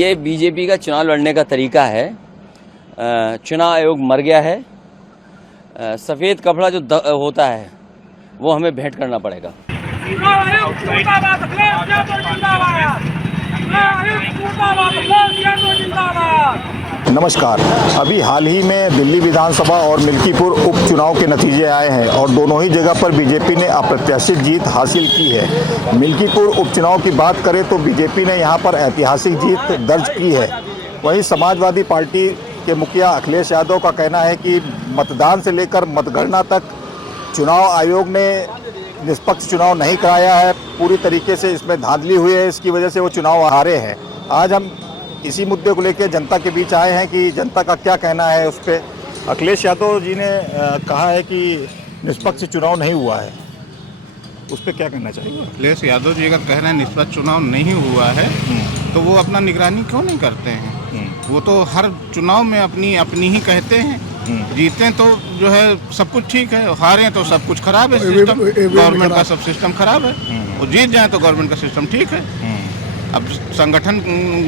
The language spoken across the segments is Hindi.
ये बीजेपी का चुनाव लड़ने का तरीका है। चुनाव आयोग मर गया है। सफ़ेद कपड़ा जो होता है वो हमें भेंट करना पड़ेगा। नमस्कार। अभी हाल ही में दिल्ली विधानसभा और मिल्कीपुर उपचुनाव के नतीजे आए हैं और दोनों ही जगह पर बीजेपी ने अप्रत्याशित जीत हासिल की है। मिल्कीपुर उपचुनाव की बात करें तो बीजेपी ने यहां पर ऐतिहासिक जीत दर्ज की है। वहीं समाजवादी पार्टी के मुखिया अखिलेश यादव का कहना है कि मतदान से लेकर मतगणना तक चुनाव आयोग ने निष्पक्ष चुनाव नहीं कराया है। पूरी तरीके से इसमें धांधली हुई है, इसकी वजह से वो चुनाव हारे हैं। आज हम इसी मुद्दे को लेकर जनता के बीच आए हैं कि जनता का क्या कहना है उस पर। अखिलेश यादव जी ने कहा है कि निष्पक्ष चुनाव नहीं हुआ है, उस पर क्या कहना चाहिए? अखिलेश यादव जी अगर कह रहे हैं निष्पक्ष चुनाव नहीं हुआ है तो वो अपना निगरानी क्यों नहीं करते हैं? वो तो हर चुनाव में अपनी ही कहते हैं। जीतें तो जो है सब कुछ ठीक है, हारें तो सब कुछ खराब है। सिस्टम गवर्नमेंट का सब सिस्टम खराब है। वो जीत जाए तो गवर्नमेंट का सिस्टम ठीक है। अब संगठन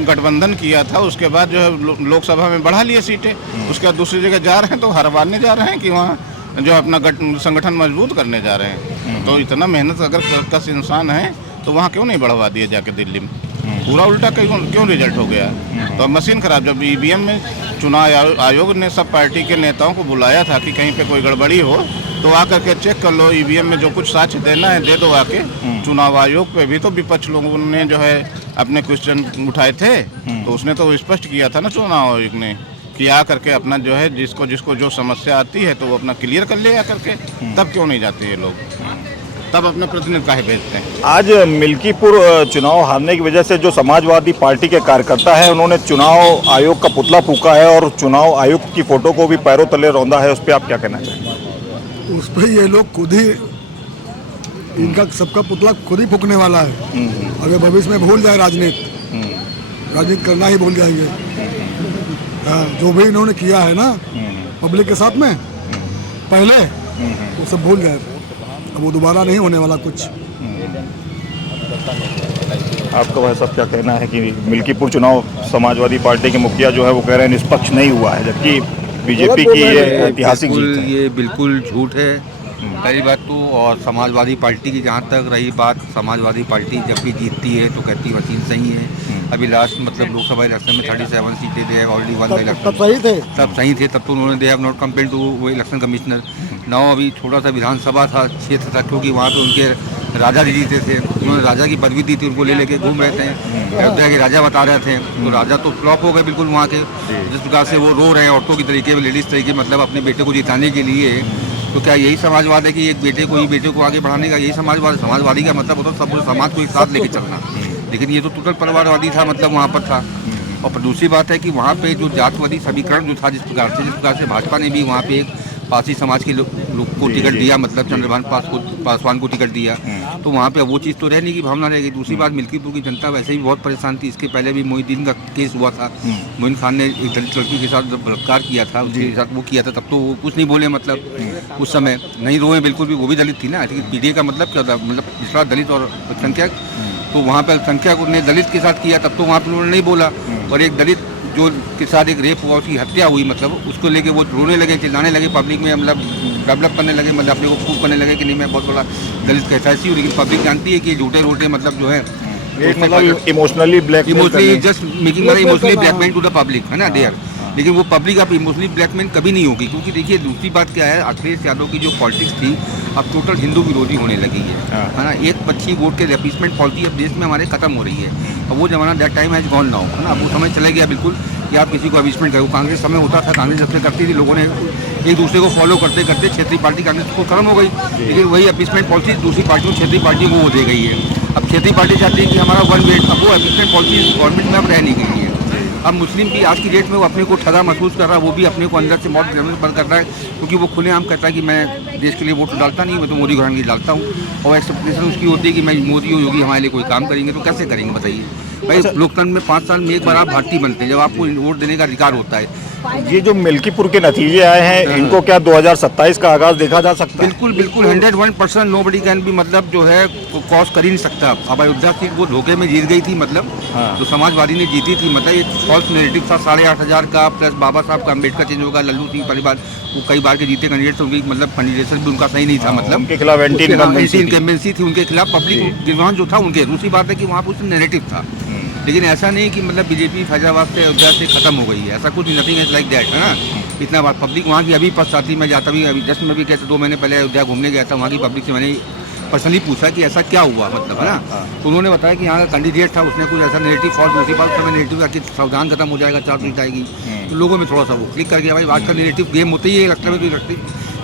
गठबंधन किया था, उसके बाद जो है लोकसभा में बढ़ा लिए सीटें, उसके बाद दूसरी जगह जा रहे हैं तो हरवाने जा रहे हैं कि वहाँ जो अपना संगठन मजबूत करने जा रहे हैं। तो इतना मेहनत अगर कस इंसान है तो वहाँ क्यों नहीं बढ़वा दिए जाके दिल्ली में? पूरा उल्टा क्यों रिजल्ट हो गया? तो अब मशीन खराब। जब ईवीएम में चुनाव आयोग ने सब पार्टी के नेताओं को बुलाया था कि कहीं पे कोई गड़बड़ी हो तो आकर के चेक कर लो, ईवीएम में जो कुछ साक्ष्य देना है दे दो आके। चुनाव आयोग पे भी तो विपक्ष लोगों ने जो है अपने क्वेश्चन उठाए थे, तो उसने तो स्पष्ट किया था ना चुनाव आयोग ने कि आ करके अपना जो है जिसको जो समस्या आती है तो वो अपना क्लियर कर ले आकर के। तब क्यों नहीं जाते ये लोग? तब अपने प्रतिनिधि काहे भेजते हैं? आज मिल्कीपुर चुनाव हारने की वजह से जो समाजवादी पार्टी के कार्यकर्ता है उन्होंने चुनाव आयोग का पुतला फूंका है और चुनाव आयुक्त की फोटो को भी पैरों तले रौंदा है। उस पर आप क्या कहना चाहेंगे? उस पर ये लोग खुद ही इनका सबका पुतला खुद ही फूकने वाला है। अगर भविष्य में भूल जाए राजनीति करना ही भूल जाएंगे। जो भी इन्होंने किया है ना पब्लिक के साथ में पहले वो सब भूल जाए। अब वो दोबारा नहीं होने वाला कुछ। आपका वह सब क्या कहना है कि मिल्कीपुर चुनाव समाजवादी पार्टी के मुखिया जो है वो कह रहे हैं निष्पक्ष नहीं हुआ है, जबकि बीजेपी की ये ऐतिहासिक जीत है? ये बिल्कुल झूठ है पहली बात तो। और समाजवादी पार्टी की जहाँ तक रही बात, समाजवादी पार्टी जब भी जीतती है तो कहती मशीन सही है। अभी लास्ट मतलब लोकसभा इलेक्शन में 37 सीटें they already won the election. तब सही थे, तब तो उन्होंने they have not compare to वो इलेक्शन कमिश्नर। नाउ अभी छोटा सा विधानसभा था क्षेत्र था, क्योंकि वहाँ पे उनके राजा जी जीते थे, उन्होंने राजा की पदवी दी थी, उनको ले लेके घूम रहे थे, अयोध्या के राजा बता रहे थे। तो राजा तो फ्लॉप हो गए बिल्कुल वहाँ के। जिस प्रकार से वो रो रहे हैं औरतों की तरीके में, लेडीज़ तरीके, मतलब अपने बेटे को जिताने के लिए। तो क्या यही समाजवाद है कि एक बेटे को आगे बढ़ाने का यही समाजवाद? समाजवादी का मतलब होता है सब समाज को एक साथ लेके चलना। लेकिन ये तो टोटल परिवारवादी था, मतलब वहाँ पर था। और दूसरी बात है कि वहाँ पे जो जातवादी समीकरण जो था जिस प्रकार से भाजपा ने भी वहाँ पे एक पारसी समाज के लोग को टिकट दिया, मतलब चंद्रभान पासवान को टिकट दिया, तो वहाँ पे वो चीज़ तो रहने की भावना रह गई। दूसरी बात, मिल्कीपुर की जनता वैसे ही बहुत परेशान थी। इसके पहले भी मोहिद्दीन का केस हुआ था, मोइन खान ने एक दलित लड़की के साथ बलात्कार किया था, उसके साथ वो किया था, तब तो वो कुछ नहीं बोले, मतलब उस समय नहीं रोए बिल्कुल भी। वो भी दलित थी ना, पीडीए का मतलब क्या था, मतलब पिछड़ा दलित और अल्पसंख्यक। तो वहाँ पर अल्पसंख्यक ने दलित के साथ किया, तब तो वहाँ पर उन्होंने नहीं बोला। और एक दलित जो के साथ एक रेप हुआ, उसकी हत्या हुई, मतलब उसको लेके वो रोने लगे, चिल्लाने लगे पब्लिक में, मतलब डेवलप करने लगे, मतलब अपने को प्रूव करने लगे कि नहीं मैं बहुत बड़ा दलित कहता ऐसी हूँ। लेकिन पब्लिक जानती है कि झूठे रोटे मतलब जो है मतलब emotionally just making emotionally blackmail to the public, है ना देयर। लेकिन वो पब्लिक आप इमोशनली ब्लैकमेल कभी नहीं होगी, क्योंकि देखिए दूसरी बात क्या है, अखिलेश यादव की जो पॉलिटिक्स थी अब टोटल हिंदू विरोधी होने लगी है ना। एक पक्षी वोट के रिप्लेसमेंट पॉलिसी अब देश में हमारे खत्म हो रही है। अब वो जमाना that time has gone now, है ना। अब वो समय चला गया बिल्कुल कि आप किसी को अविस्मेंट करो। कांग्रेस समय होता था, कांग्रेस जब से करती थी, लोगों ने एक दूसरे को फॉलो करते करते क्षेत्रीय पार्टी कांग्रेस को खत्म हो गई। लेकिन वही अविस्मेंट पॉलिसी दूसरी पार्टियों क्षेत्रीय पार्टियों को वो दे गई है। अब क्षेत्रीय पार्टी चाहती है कि हमारा वन वेट, अब वो अविस्मेंट पॉलिसी गवर्नमेंट में अब रह नहीं गई है। अब मुस्लिम भी आज की डेट में वो अपने को ठगा महसूस कर रहा है, वो भी अपने को अंदर से मौत बंद कर रहा है, क्योंकि वो खुलेआम कहता है कि मैं देश के लिए वोट डालता नहीं, मैं तो मोदी घराने के लिए डालता हूँ। और एक्सपेक्टेशन उसकी होती है कि मैं मोदी और योगी हमारे लिए कोई काम करेंगे, तो कैसे करेंगे बताइए भाई? लोकतंत्र में 5 साल में एक बार आप भारतीय बनते हैं, जब आपको वोट देने का अधिकार होता है। ये जो मिल्कीपुर के नतीजे आए हैं इनको क्या 2027 का आगाज देखा जा सकता है? बिल्कुल बिल्कुल 101% नोबडी कैन भी मतलब जो है क्रॉस कर ही नहीं सकता। अब अयोध्या सीट वो धोखे में जीत गई थी, मतलब जो समाजवादी ने जीती थी, मतलब ये फॉल्स नेगेटिव था 8,500 का, प्लस बाबा साहब का अम्बेडकर चेंज होगा, लल्लू सिंह पहली बार वो कई बार के जीते कैंडिडेट थे, उनकी मतलब कैंडिडेशन भी उनका सही नहीं था, मतलब उनके खिलाफ एंटी इनकम्बेंसी थी, उनके खिलाफ पब्लिक डिमांड जो था उनके। दूसरी बात है कि वहाँ कुछ नेगेटिव था, लेकिन ऐसा नहीं कि मतलब बीजेपी फैजाबाद से अयोध्या से खत्म हो गई है, ऐसा कुछ नथिंग इज लाइक दैट, है ना। इतना बात पब्लिक वहाँ की अभी पश्चाती मैं जाता भी, अभी जस्ट में भी कहते 2 महीने पहले अयोध्या घूमने गया था, वहाँ की पब्लिक से मैंने पर्सनली पूछा कि ऐसा क्या हुआ, मतलब, है ना। तो उन्होंने बताया कि यहाँ का कैंडिडेट था, उसने कुछ ऐसा नेगेटिव फॉल्ट, दूसरी बात समय नेगेटिव कि संविधान खत्म हो जाएगा, 4 सीट आएगी, तो लोगों में थोड़ा सा वो क्लिक कर गया। भाई आज का नेगेटिव गेम होती है इलेक्शन में, तो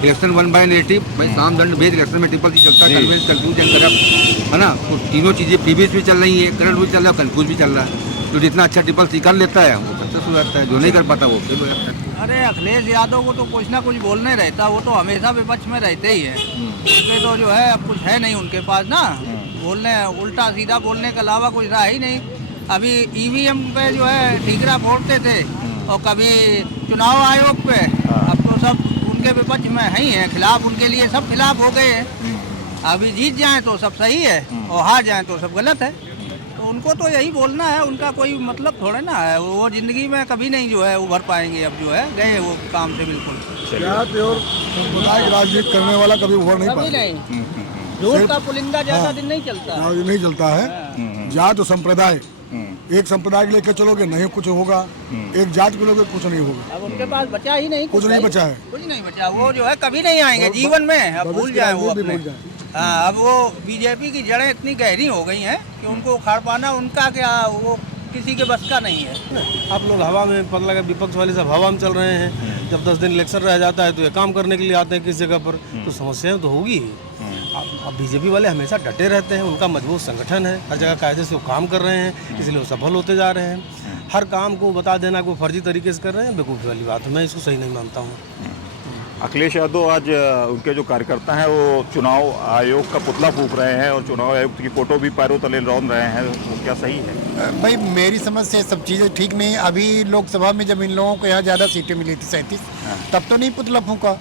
इलेक्शन 1 बाय नेगेटिव, भाई साम दंड भेद, इलेक्शन में ट्रिपल सी चलता है, कन्वेंस कंफ्यूजन करप्ट, है ना। तो तीनों चीज़ें प्रीवियस भी चल रही है, करंट भी चल रहा है, कंफ्यूज भी चल रहा है। तो जितना अच्छा ट्रिपल सी कर लेता है वो सक्सेस हो जाता है, जो नहीं कर पाता वो फेल हो जाता है। अरे अखिलेश यादव को तो कुछ ना कुछ बोलने रहता, वो तो हमेशा विपक्ष में रहते ही है, इसलिए तो जो है अब कुछ है नहीं उनके पास ना, बोलने उल्टा सीधा बोलने के अलावा कुछ रहा ही नहीं। अभी ईवीएम पे जो है ठीकरा फोड़ते थे और कभी चुनाव आयोग पे, अब तो सब उनके विपक्ष में है ही है, खिलाफ उनके लिए सब खिलाफ हो गए हैं। अभी जीत जाएं तो सब सही है और हार जाएं तो सब गलत है, तो उनको तो यही बोलना है, उनका कोई मतलब थोड़ा ना है, वो जिंदगी में कभी नहीं जो है उभर पाएंगे, अब जो है गए वो काम से बिल्कुल। जात और सांप्रदायिक राजनीति करने वाला कभी उभर नहीं कभी पाता। नहीं, झूठ का पुलिंदा ज्यादा दिन नहीं चलता। राजनीति नहीं चलता है। जात और संप्रदाय, एक संप्रदाय के लेकर चलोगे नहीं कुछ होगा, एक जात के लोगे कुछ नहीं होगा। अब उनके पास बचा ही नहीं, कुछ नहीं बचा है, कुछ नहीं बचा, वो जो है कभी नहीं आएंगे जीवन में, अब भूल जाए वो अपने। हाँ, अब वो बीजेपी की जड़ें इतनी गहरी हो गई हैं कि उनको उखाड़ पाना उनका क्या, वो किसी के बस का नहीं है। आप लोग हवा में, पता लगा विपक्ष वाले सब हवा में चल रहे हैं, जब 10 दिन इलेक्शन रह जाता है तो ये काम करने के लिए आते हैं किस जगह पर, तो समस्याएं तो होगी ही। अब बीजेपी वाले हमेशा डटे रहते हैं, उनका मजबूत संगठन है, हर जगह कायदे से वो काम कर रहे हैं, इसलिए वो सफल होते जा रहे हैं। हर काम को बता देना को फर्जी तरीके से कर रहे हैं, बेवकूफ़ी वाली बात है, मैं इसको सही नहीं मानता हूँ। अखिलेश यादव आज उनके जो कार्यकर्ता हैं वो चुनाव आयोग का पुतला फूंक रहे हैं और चुनाव आयुक्त की फोटो भी पैरों तले रौंद रहे हैं, वो क्या सही है? भाई मेरी समझ से सब चीज़ें ठीक नहीं। अभी लोकसभा में जब इन लोगों को यहाँ ज़्यादा सीटें मिली थी 37, तब तो नहीं पुतला फूंका,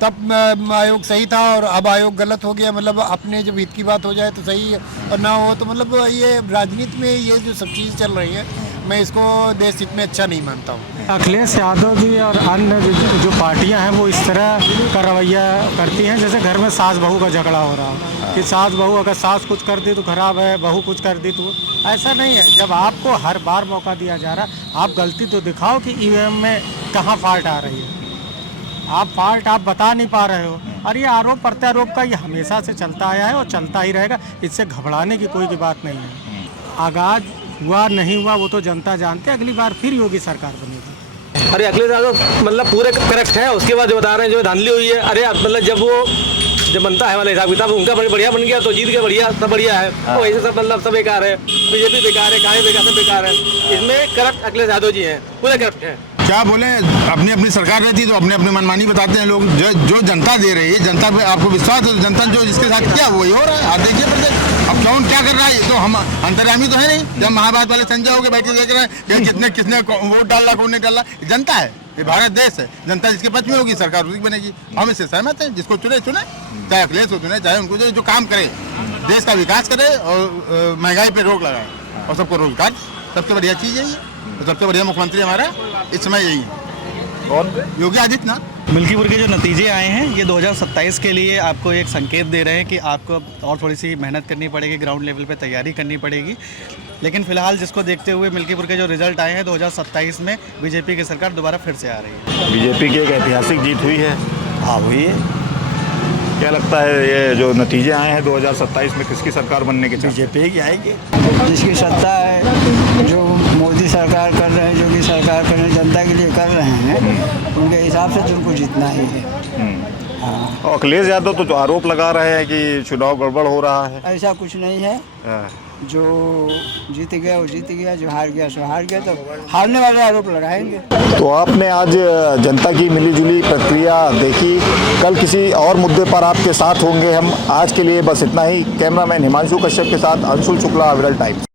तब आयोग सही था और अब आयोग गलत हो गया। मतलब अपने जब हित की बात हो जाए तो सही है और ना हो तो मतलब ये राजनीति में ये जो सब चीज़ चल रही है, मैं इसको देश हित में अच्छा नहीं मानता हूँ। अखिलेश यादव जी और अन्य जो पार्टियां हैं वो इस तरह का रवैया करती हैं जैसे घर में सास बहू का झगड़ा हो रहा हो, कि सास बहू, अगर सास कुछ कर दी तो खराब है, बहू कुछ कर दी तो ऐसा नहीं है। जब आपको हर बार मौका दिया जा रहा है, आप गलती तो दिखाओ कि ईवीएम में कहाँ फॉल्ट आ रही है, आप फॉल्ट आप बता नहीं पा रहे हो। और ये आरोप प्रत्यारोप का ये हमेशा से चलता आया है और चलता ही रहेगा, इससे घबराने की कोई भी बात नहीं है। आगाज हुआ नहीं हुआ वो तो जनता जानते, अगली बार फिर योगी सरकार बनेगी। अरे अखिलेश यादव मतलब पूरे करेक्ट है, उसके बाद जो बता रहे हैं जो धांधली हुई है, अरे मतलब जब बनता है वाला हिसाब किताब उनका बढ़िया बन गया तो जीत गया, बढ़िया सब बढ़िया है, तो ऐसे सब मतलब सब बेकार है, बीजेपी बेकार है, कांग्रेस बेकार, सब बेकार है। इसमें करप्ट अखिलेश यादव जी हैं, पूरे करप्ट हैं। क्या बोले, अपनी अपनी सरकार रहती है तो अपने अपनी मनमानी बताते हैं लोग। जो जनता दे रही है, जनता पे आपको विश्वास है, जनता जो जिसके साथ किया वही हो रहा है। आप देखिए प्रदेश अब कौन क्या कर रहा है, तो हम अंतर्यामी तो है नहीं। जब महाभारत वाले संजय हो के बैठ के देख रहे हैं कि किसने वोट डाला, कौन नहीं डाला, जनता है, ये भारत देश है, जनता जिसके पक्ष में होगी सरकार उसकी बनेगी। हम इससे सहमत हैं, जिसको चुने, चाहे अखिलेश को चुने, चाहे उनको जो काम करे, देश का विकास करे और महंगाई पे रोक लगाए और सबको रोजगार, सबसे बढ़िया चीज़ है ये। तो सबसे बढ़िया मुख्यमंत्री हमारा इस समय यही है, और योगी आदित्यनाथ। मिल्कीपुर के जो नतीजे आए हैं ये 2027 के लिए आपको एक संकेत दे रहे हैं कि आपको और थोड़ी सी मेहनत करनी पड़ेगी, ग्राउंड लेवल पे तैयारी करनी पड़ेगी। लेकिन फिलहाल जिसको देखते हुए मिल्कीपुर के जो रिजल्ट आए हैं 2027 में बीजेपी की सरकार दोबारा फिर से आ रही है। बीजेपी की एक ऐतिहासिक जीत हुई है। हाँ हुई है। क्या लगता है ये जो नतीजे आए हैं 2027 में किसकी सरकार बनने के? बीजेपी की आएगी, जिसकी सत्ता है, जो मोदी सरकार कर रहे हैं, जो भी सरकार कर रहे हैं, जनता के लिए कर रहे हैं, उनके हिसाब से तो उनको जीतना ही है। हाँ। अखिलेश यादव तो आरोप लगा रहे हैं कि चुनाव गड़बड़ हो रहा है। ऐसा कुछ नहीं है, जो जीत गया वो जीत गया, जो हार गया सो हार गया, तो हारने वाले आरोप लगाएंगे। तो आपने आज जनता की मिलीजुली प्रक्रिया देखी, कल किसी और मुद्दे पर आपके साथ होंगे हम। आज के लिए बस इतना ही। कैमरामैन हिमांशु कश्यप के साथ अंशुल शुक्ला, विरल टाइम्स।